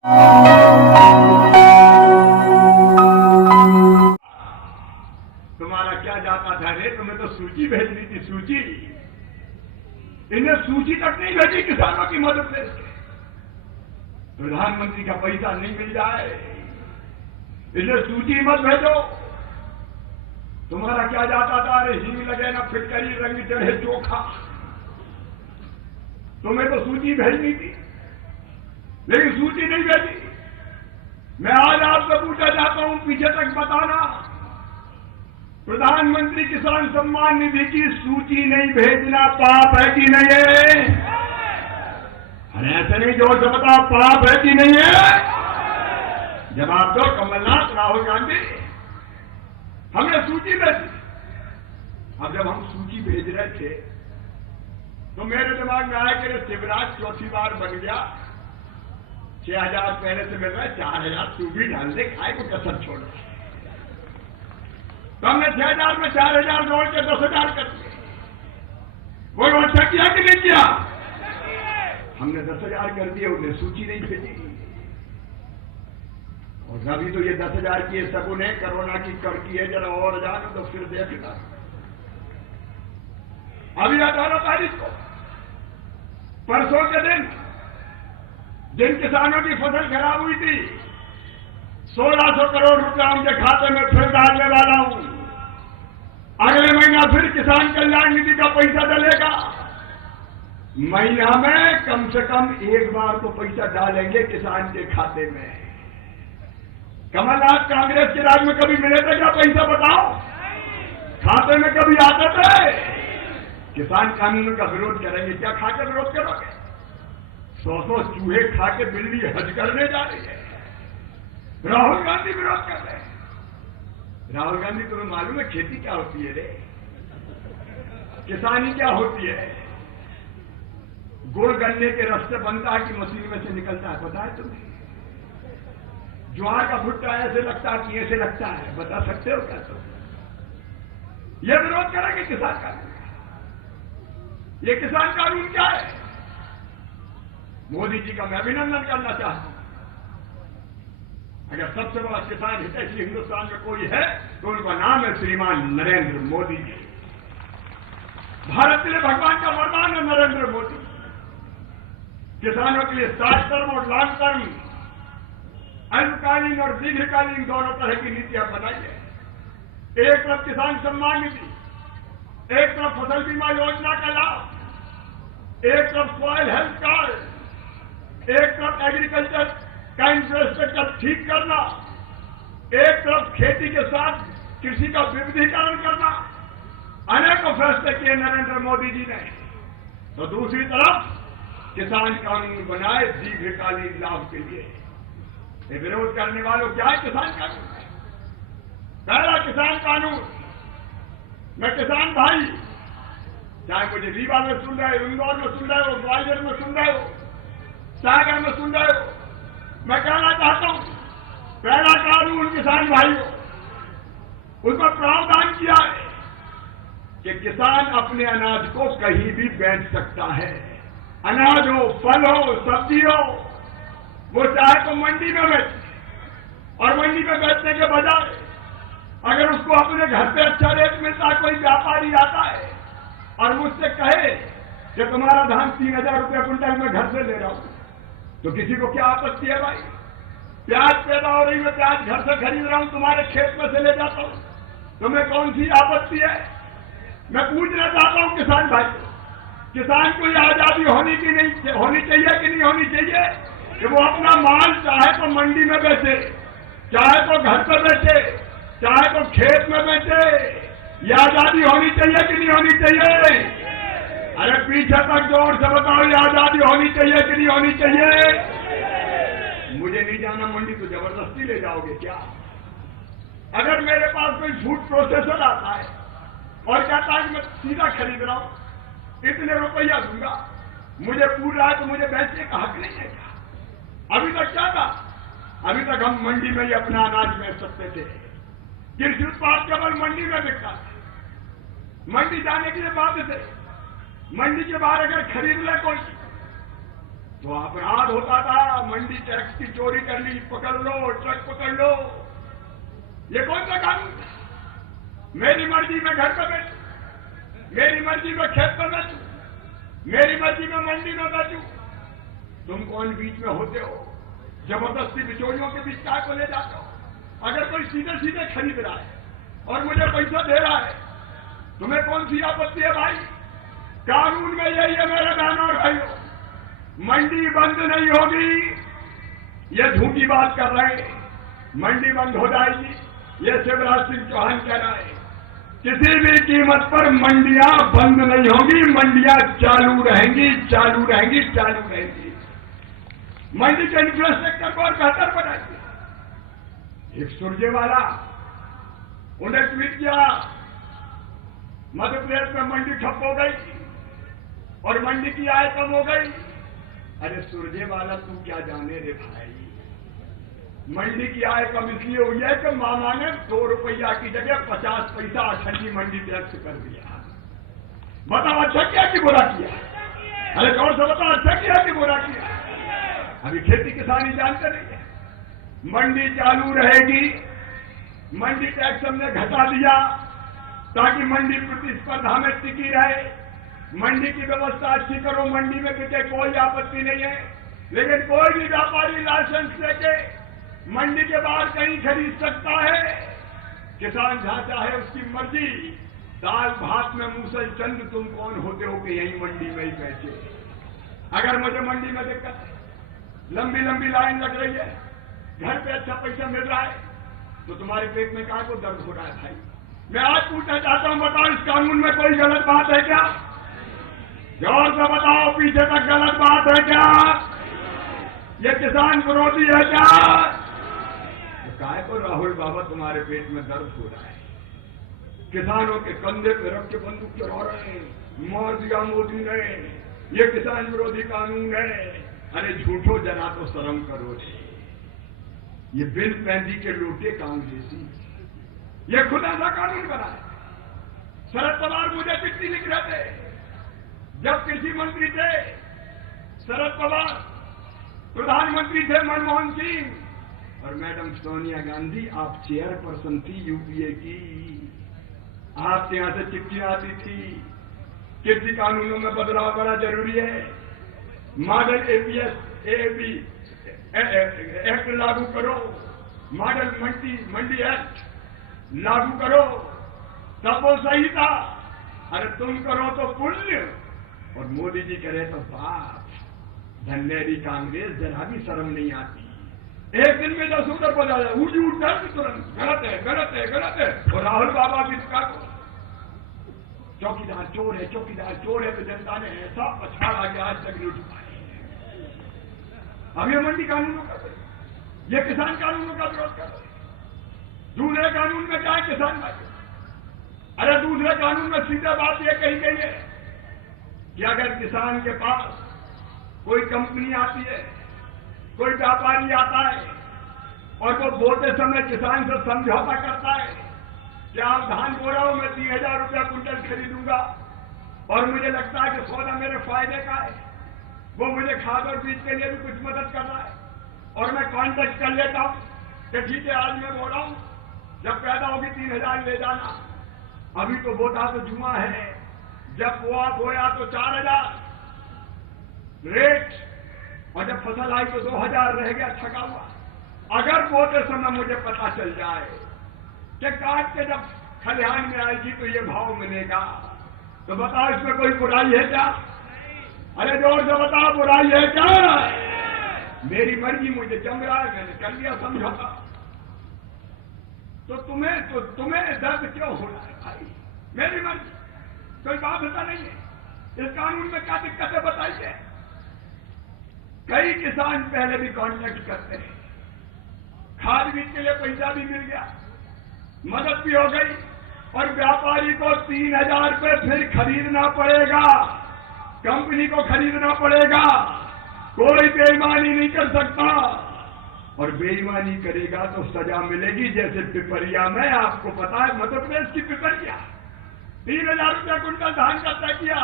तुम्हारा क्या जाता था रे? तुम्हें तो सूची भेजनी थी, सूची। इन्हें सूची तक नहीं भेजी किसानों की मदद से। प्रधानमंत्री का पैसा नहीं मिल जाए, इन्हें सूची मत भेजो। तुम्हारा क्या जाता था रे? हिंग लगे ना फिटकरी, रंग चढ़े चोखा। तुम्हें तो सूची भेजनी थी, लेकिन सूची नहीं भेजी। मैं आज आपसे पूछना चाहता हूं, पीछे तक बताना, प्रधानमंत्री किसान सम्मान निधि की सूची नहीं भेजना पाप है कि नहीं है? अरे ऐसे नहीं, जोर से बताओ, पाप है कि नहीं है? जवाब दो। कमलनाथ, राहुल गांधी, हमने सूची भेजी। अब जब हम सूची भेज रहे थे तो मेरे दिमाग में आया कि शिवराज चौथी बार बन गया, 6,000 पहले से मिल रहा है, 4,000 तू भी ढाल दे, खाए को कसर छोड़। तो हमने 6,000 में 4,000 जोड़ के 10,000 कर दिए। वो अच्छा किया कि नहीं किया? हमने 10,000 कर दिए, उन्हें सूची नहीं भेजी। और अभी तो ये 10,000 की सगुन है, कोरोना की कड़की है, जरा और जान तो फिर देखना। अभी 18 तारीख को, परसों के दिन, जिन किसानों की फसल खराब हुई थी, 1,600 करोड़ रुपया उनके खाते में फिर डालने वाला हूं। अगले महीना फिर किसान कल्याण निधि का पैसा डलेगा। महीना में कम से कम एक बार तो पैसा डालेंगे किसान के खाते में। कमलनाथ कांग्रेस के राज में कभी मिले थे क्या पैसा? बताओ, खाते में कभी आते थे? किसान कानून का विरोध करेंगे, क्या खाकर विरोध करोगे? 100 चूहे खा के बिल्ली हज करने जा रही है। राहुल गांधी विरोध कर रहे हैं। राहुल गांधी, तुम्हें मालूम है खेती क्या होती है रे? किसानी क्या होती है? गुड़ गन्ने के रस से बनता है कि मशीन में से निकलता है, पता है तुम्हें? ज्वार का भुट्टा ऐसे लगता है कि ऐसे लगता है, बता सकते हो क्या तुम? ये विरोध करेंगे किसान कानून। ये किसान कानून क्या है? मोदी जी का मैं अभिनंदन करना चाहता हूं। अगर सबसे बड़ा किसान हितैषी हिंदुस्तान में कोई है तो उनका नाम है श्रीमान नरेंद्र मोदी जी। भारत के लिए भगवान का वरदान है नरेंद्र मोदी। किसानों के लिए शॉर्ट टर्म और लॉन्ग टर्म, अल्पकालीन और दीर्घकालीन दोनों तरह की नीतियां बनाई है। एक तरफ किसान सम्मान निधि, एक तरफ फसल बीमा योजना का लाभ, एक तरफ सॉइल हेल्थ कार्ड, एक तरफ एग्रीकल्चर का इंफ्रास्ट्रक्चर ठीक करना, एक तरफ खेती के साथ कृषि का विविधीकरण करना, अनेकों फैसले किए नरेंद्र मोदी जी ने। तो दूसरी तरफ किसान कानून बनाए दीर्घकालीन लाभ के लिए। ये विरोध करने वालों क्या है किसान कानून? पहला किसान कानून, मैं किसान भाई, चाहे मुझे रीवा में सुन रहे हो, इंदौर में सुन रहे हो, ग्वालियर में सुन रहे हो, सागर में सुन रहे हो, मैं कहना चाहता हूं, पहला कानून किसान भाइयों, उसमें प्रावधान किया है कि किसान अपने अनाज को कहीं भी बेच सकता है। अनाज हो, फल हो, सब्जी हो, वो चाहे तो मंडी में बेचे, और मंडी में बेचने के बजाय अगर उसको अपने घर पे अच्छा रेट मिलता है, कोई व्यापारी आता है और मुझसे कहे कि तुम्हारा धान 3,000 रुपये क्विंटल में घर से ले रहा हूं, तो किसी को क्या आपत्ति है भाई? प्याज पैदा हो रही है, प्याज घर से खरीद रहा हूं, तुम्हारे खेत में से ले जाता हूं, तुम्हें कौन सी आपत्ति है? मैं पूछना चाहता हूं किसान भाई, किसान को यह आजादी होनी चाहिए कि नहीं होनी चाहिए कि वो अपना माल चाहे तो मंडी में बेचे, चाहे तो घर पर बेचे, चाहे तो खेत में बेचे? ये आजादी होनी चाहिए कि नहीं होनी चाहिए? अरे पीछे तक जोर से बताओ, ये आजादी होनी चाहिए कि नहीं होनी चाहिए? मुझे नहीं जाना मंडी, तो जबरदस्ती ले जाओगे क्या? अगर मेरे पास कोई फूड प्रोसेसर आता है और कहता है कि मैं सीधा खरीद रहा हूं, इतने रुपया दूंगा, मुझे पूछ रहा है तो मुझे बेचने का हक नहीं है क्या? अभी तक क्या था? अभी तक हम मंडी में ही अपना अनाज बेच सकते थे। कृषि उत्पाद केवल मंडी में बिकता है। मंडी जाने के लिए बात थे, मंडी के बाहर अगर खरीद ले कोई, तो अपराध होता था, मंडी टैक्स की चोरी कर ली, पकड़ लो, ट्रक पकड़ लो। ये कौन सा कानून था? मेरी मर्जी में घर पर बैठू, मेरी मर्जी में खेत पर बैठू, मेरी मर्जी में मंडी में बैठू। तुम कौन बीच में होते हो? जबरदस्ती बिचौलियों के बीच काय को ले जाते हो? अगर कोई सीधे सीधे खरीद रहा है और मुझे पैसा दे रहा है, तुम्हें कौन सी आपत्ति है भाई? कानून में यही है मेरे बहनों और भाइयों, मंडी बंद नहीं होगी। ये झूठी बात कर रहे हैं, मंडी बंद हो जाएगी, ये शिवराज सिंह चौहान कह रहा है। किसी भी कीमत पर मंडियां बंद नहीं होगी, मंडियां चालू रहेंगी, चालू रहेंगी, चालू रहेंगी। मंडी के इंफ्रास्ट्रक्चर को और बेहतर बनाएंगे। एक सुरजेवाला उन्हें ट्वीट किया, मध्य प्रदेश में मंडी ठप हो गई और मंडी की आय कम हो गई। अरे सुरजेवाला तू क्या जाने रे भाई, मंडी की आय कम इसलिए हुई है कि मामा ने 2 रुपया की जगह 50 पैसा अठन्नी मंडी टैक्स कर दिया। बताओ अच्छा किया कि बुरा किया? अरे कौन सा बताओ अच्छा किया कि बुरा किया? अभी खेती किसानी जानते नहीं है। मंडी चालू रहेगी, मंडी टैक्स हमने घटा दिया ताकि मंडी प्रतिस्पर्धा में टिकी रहे। मंडी की व्यवस्था अच्छी करो, मंडी में बिके, कोई आपत्ति नहीं है। लेकिन कोई भी व्यापारी लाइसेंस लेके मंडी के बाहर कहीं खरीद सकता है। किसान जहां चाहे उसकी मर्जी। दाल भात में मूसल चंद तुम कौन होते हो कि यही मंडी में ही बैठे? अगर मुझे मंडी में दिक्कत है, लंबी लंबी लाइन लग रही है, घर पे अच्छा पैसा मिल रहा है, तो तुम्हारे पेट में क्या को दर्द हो रहा है भाई? मैं आज पूछना चाहता हूं, बताओ इस कानून में कोई गलत बात है क्या? जोर से बताओ, पीछे तक गलत बात है क्या? ये किसान विरोधी है क्या? तो काय को राहुल बाबा तुम्हारे पेट में दर्द हो रहा है? किसानों के कंधे पे रख के बंदूक चढ़ा रहे हैं, मार दिया मोदी ने, ये किसान विरोधी कानून है। अरे झूठो, जरा तो शर्म करो। ये बिल पैंदी के लोटे कांग्रेसी, ये खुद ऐसा कानून बना है। शरद पवार मुझे चिट्ठी लिख रहे थे, जब कृषि मंत्री थे शरद पवार, प्रधानमंत्री थे मनमोहन सिंह और मैडम सोनिया गांधी आप चेयरपर्सन थी यूपीए की। आपके यहां से चिट्ठी आती थी, कृषि कानूनों में बदलाव बड़ा जरूरी है, मॉडल एपीएस एबी एक्ट लागू करो, मॉडल मंडी एक्ट लागू करो, तब वो सही था। अरे तुम करो तो पुण्य और मोदी जी करे तो पाप। धन्यरी कांग्रेस, जरा भी शर्म नहीं आती। एक दिन में 10 सूत्र बजा जाए, उठ जाए तुरंत, गलत है, गलत है, गलत है। और राहुल बाबा भी इसका चौकीदार चोर है, चौकीदार चोर है, तो जनता ने ऐसा पछाड़ा कि आज तक लूट पाए। अब ये मंडी कानूनों का, ये किसान कानूनों का विरोध कर रहे। दूसरे कानून में क्या है किसान भाई? अरे दूसरे कानून में सीधा बात यह कही गई है कि अगर किसान के पास कोई कंपनी आती है, कोई व्यापारी आता है और वो बोते समय किसान से समझौता करता है कि आप धान बो रहा हो, मैं 3000 रुपया कुंटल खरीदूंगा और मुझे लगता है कि सौदा मेरे फायदे का है, वो मुझे खाद और बीज के लिए भी कुछ मदद कर रहा है और मैं कॉन्टेक्ट कर लेता हूं कि ठीक है आज मैं बो रहा हूं, जब पैदा होगी 3000 ले जाना। अभी तो बोता तो जुआ है, जब बोया तो 4000 रेट, और जब फसल आई तो 2000 रह गया ठगा हुआ। अगर बोते समय मुझे पता चल जाए कि काट के जब खलिहान में आएगी तो ये भाव मिलेगा, तो बताओ इसमें कोई बुराई है क्या? अरे जोर से बताओ, बुराई है क्या? मेरी मर्जी, मुझे जम रहा है, मैंने कर लिया समझौता। तो तुम्हें दर्द क्यों हो रहा है भाई? मेरी मर्जी, कोई बात होता नहीं है। इस कानून में क्या दिक्कत है बताइए? कई किसान पहले भी कॉन्ट्रैक्ट करते हैं, खाद बीज के लिए पैसा भी मिल गया, मदद भी हो गई और व्यापारी को 3000 रुपये फिर खरीदना पड़ेगा, कंपनी को खरीदना पड़ेगा। कोई बेईमानी नहीं कर सकता और बेईमानी करेगा तो सजा मिलेगी। जैसे पिपरिया में, आपको पता है मध्य प्रदेश की पिपरिया, 3000 रुपया कुंटल धान का तय किया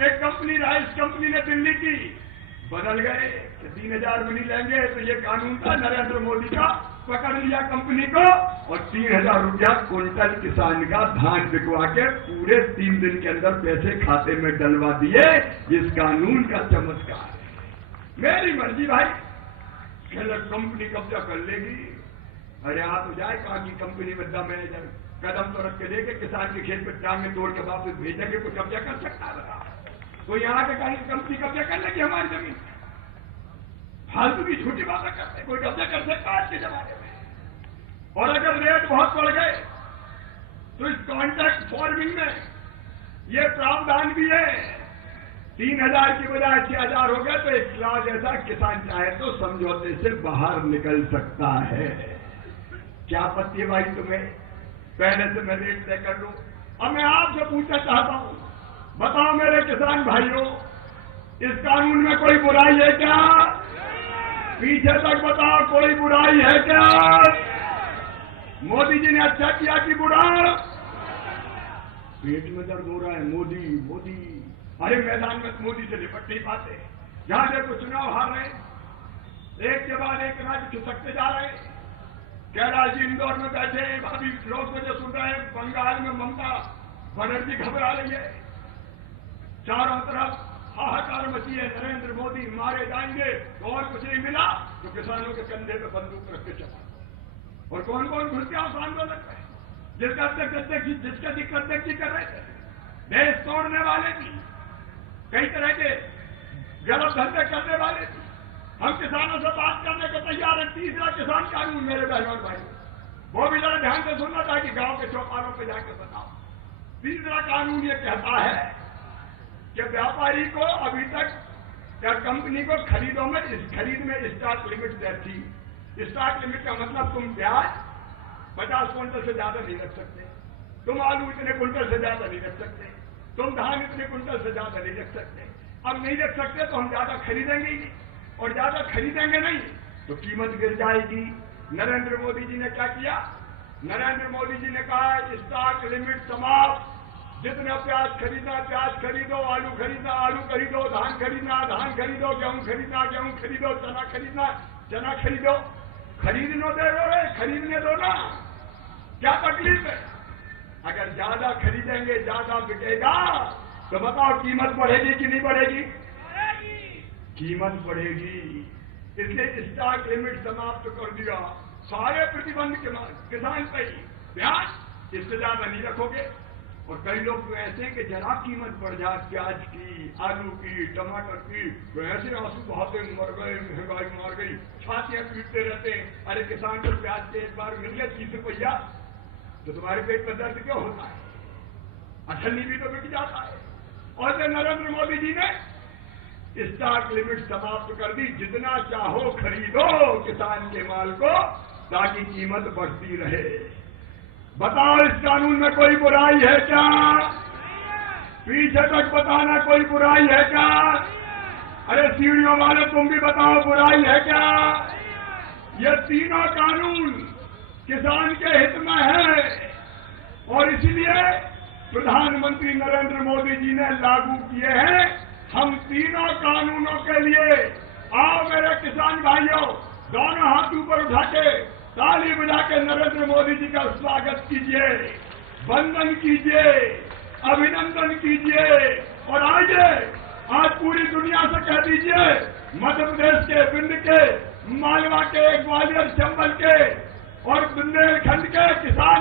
एक कंपनी, राइस कंपनी ने दिल्ली की, बदल गए कि 3,000 में नहीं लेंगे, तो ये कानून था नरेंद्र मोदी का, पकड़ लिया कंपनी को और 3,000 रुपया क्विंटल किसान का धान बिकवा के पूरे 3 दिन के अंदर पैसे खाते में डलवा दिए। इस कानून का चमत्कार है। मेरी मर्जी भाई, कंपनी कब्जा कर लेगी। अरे आ तो जाए कहा कि कंपनी में दम मैनेजर कदम तो रख के लेके किसान के खेत में टांगे तोड़ के वापस भेजेंगे, कोई कब्जा कर सकता है? तो यहाँ के कहीं कंपनी कब्जा कर लेगी हमारी जमीन? फालतू की छोटी बातें करते, कोई कब्जा कर सकता है आज के जमाने में? और अगर रेट बहुत बढ़ गए तो इस कॉन्ट्रैक्ट फार्मिंग में ये प्रावधान भी है, 3,000 की बजाय 6,000 हो गए तो एक क्लास ऐसा किसान चाहे तो समझौते से बाहर निकल सकता है। क्या आपत्ति है भाई तुम्हें? पहले से मैं रेट तय कर लूं। अब मैं आपसे पूछना चाहता हूं, बताओ मेरे किसान भाइयों, इस कानून में कोई बुराई है क्या? पीछे तक बताओ, कोई बुराई है क्या? मोदी जी ने अच्छा किया कि बुरा? पेट में दर्द हो रहा है, मोदी मोदी। अरे मैदान में मोदी से निपट नहीं पाते। जहां देखो चुनाव हार रहे, एक के बाद एक राज्य खिसकते जा रहे। कैलाश जी इंदौर में बैठे, अभी लोग मुझे सुन रहे हैं, बंगाल में ममता बनर्जी घबरा रही है। चारों तरफ हाहाकार मची है, नरेंद्र मोदी मारे जाएंगे तो और कुछ नहीं मिला तो किसानों के कंधे पे बंदूक रख के चला। और कौन कौन घुस गया उस आंदोलन में? जिसका अध्यक्ष जी कर रहे थे, देश तोड़ने वाले भी, कई तरह के गलत धंधे करने वाले भी। हम किसानों से बात करने को तैयार है। तीसरा किसान कानून मेरे बहनों और भाई, वो भी जरा ध्यान से सुनना था कि गांव के चौपालों पे जाकर बताओ। तीसरा कानून ये कहता है कि व्यापारी को अभी तक या कंपनी को खरीद में स्टॉक लिमिट तय थी। स्टॉक लिमिट का मतलब तुम प्याज 50 क्विंटल से ज्यादा नहीं रख सकते, तुम आलू इतने क्विंटल से ज्यादा नहीं रख सकते, तुम धान इतने क्विंटल से ज्यादा नहीं रख सकते। अब नहीं रख सकते तो हम ज्यादा खरीदेंगे ही नहीं, और ज्यादा खरीदेंगे नहीं तो कीमत गिर जाएगी। नरेंद्र मोदी जी ने क्या किया? नरेंद्र मोदी जी ने कहा स्टॉक लिमिट समाप्त। जितना प्याज खरीदना प्याज खरीदो, आलू खरीदना आलू खरीदो, धान खरीदना धान खरीदो, गेहूं खरीदना गेहूं खरीदो, चना खरीदना चना खरीदो। खरीदने दो ना, क्या तकलीफ है? अगर ज्यादा खरीदेंगे ज्यादा बिकेगा तो बताओ कीमत बढ़ेगी कि नहीं बढ़ेगी? कीमत बढ़ेगी। इसलिए स्टॉक लिमिट समाप्त कर दिया। सारे प्रतिबंध किसान पे ही, प्याज इससे ज्यादा नहीं रखोगे। और कई लोग तो ऐसे हैं कि जरा कीमत बढ़ जाए प्याज की, आलू की, टमाटर की, तो ऐसे आंसू बहाते मर गए, महंगाई मार गई, छातियां पीटते रहते हैं। अरे किसान को प्याज के एक बार मिल गया 30 रुपया तो तुम्हारे पेट में दर्द क्यों होता है? अठन्नी भी तो बिक जाता है। और जो नरेंद्र मोदी जी ने स्टॉक लिमिट समाप्त कर दी, जितना चाहो खरीदो किसान के माल को, ताकि कीमत बढ़ती रहे। बताओ इस कानून में कोई बुराई है क्या? पीछे तक बताना, कोई बुराई है क्या? अरे सीढ़ियों वाले तुम भी बताओ, बुराई है क्या? ये तीनों कानून किसान के हित में है और इसलिए प्रधानमंत्री नरेंद्र मोदी जी ने लागू किए हैं। हम तीनों कानूनों के लिए आओ मेरे किसान भाइयों, दोनों हाथ ऊपर उठा के ताली बजा के नरेंद्र मोदी जी का स्वागत कीजिए, वंदन कीजिए, अभिनंदन कीजिए। और आइए आज पूरी दुनिया से कह दीजिए, मध्य प्रदेश के बिंद के, मालवा के, ग्वालियर चंबल के और बुंदेलखंड के